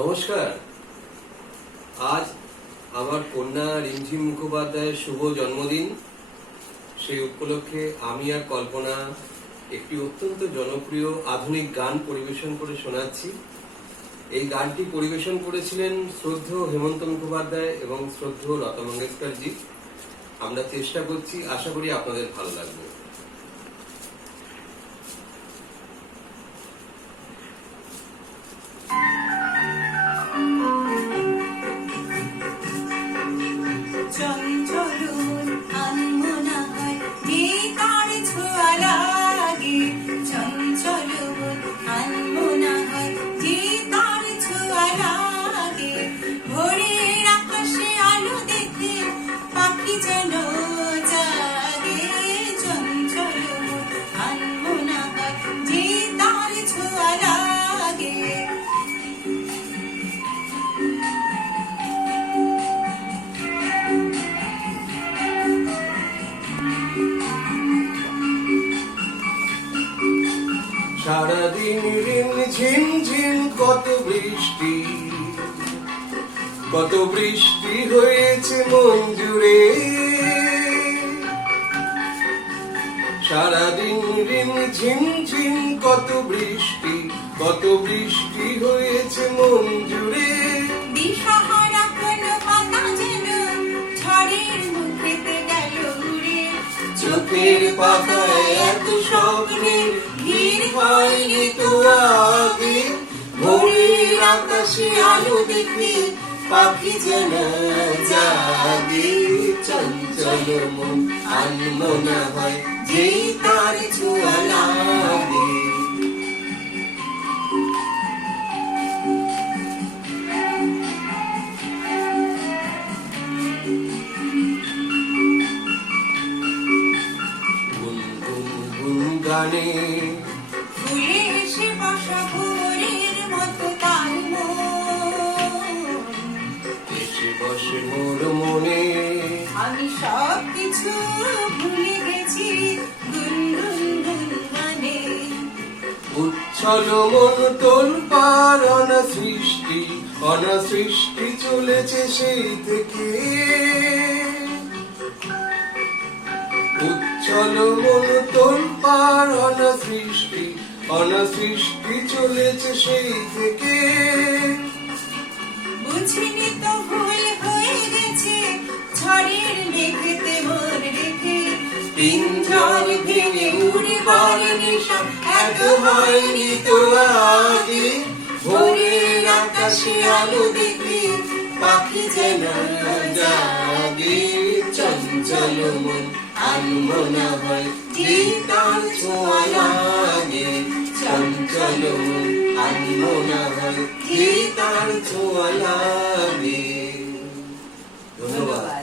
নমস্কার। আজ আমার কন্যা রিমঝিম মুখোপাধ্যায়ের শুভ জন্মদিন। সেই উপলক্ষে আমি আর কল্পনা একটি অত্যন্ত জনপ্রিয় আধুনিক গান পরিবেশন করে শোনাচ্ছি। এই গানটি পরিবেশন করেছিলেন শ্রদ্ধেয় হেমন্ত মুখোপাধ্যায় এবং শ্রদ্ধেয় লতা মঙ্গেশকর জি। আমরা চেষ্টা করছি, আশা করি আপনাদের ভালো লাগবে। সারাদিন ঝিম ঝিম কত বৃষ্টি হয়েছে মন জুড়ে। সারাদিন ঝিম ঝিম কত বৃষ্টি হয়েছে মন জুড়ে। দিশাহারা কোনো পাতা যেন ঝড়ের মুখেতে গেল উড়ে। চোখের পাতায় এত স্বপ্নের ভিড় হয়নি তো আগে। ভোরের আকাশে আলো দেখে পাখি যেন জাগে। চঞ্চল মন আনমনা হয় যেই তার ছোঁয়া লাগে। গানে ফুলে এসে বসা ভোরের মতো তার মন। এসে বসে মোর মনে। আমি সব কিছু ভুলে গেছি গুনগুন গানে। উচ্ছল মন তোলপার অনাসৃষ্টি চলেছে সেই থেকে। উচ্ছল মন তোলপার অনাসৃষ্টি চলেছে সেই থেকে। বুঝিনি তো ভুল হয়ে গেছে ঝড়ের মেঘেতে মন রেখে। পিঞ্জর ভেঙে উড়বার নেশা এত হয়নি তো আগে। ভোরের আকাশে আলো দেখে পাখি যেন জাগে। চঞ্চল মন আনমনা হয় যেই তার ছোঁয়া লাগে। চঞ্চল মন আনমনা হয় যেই তার ছোঁয়া লাগে। ধন্যবাদ।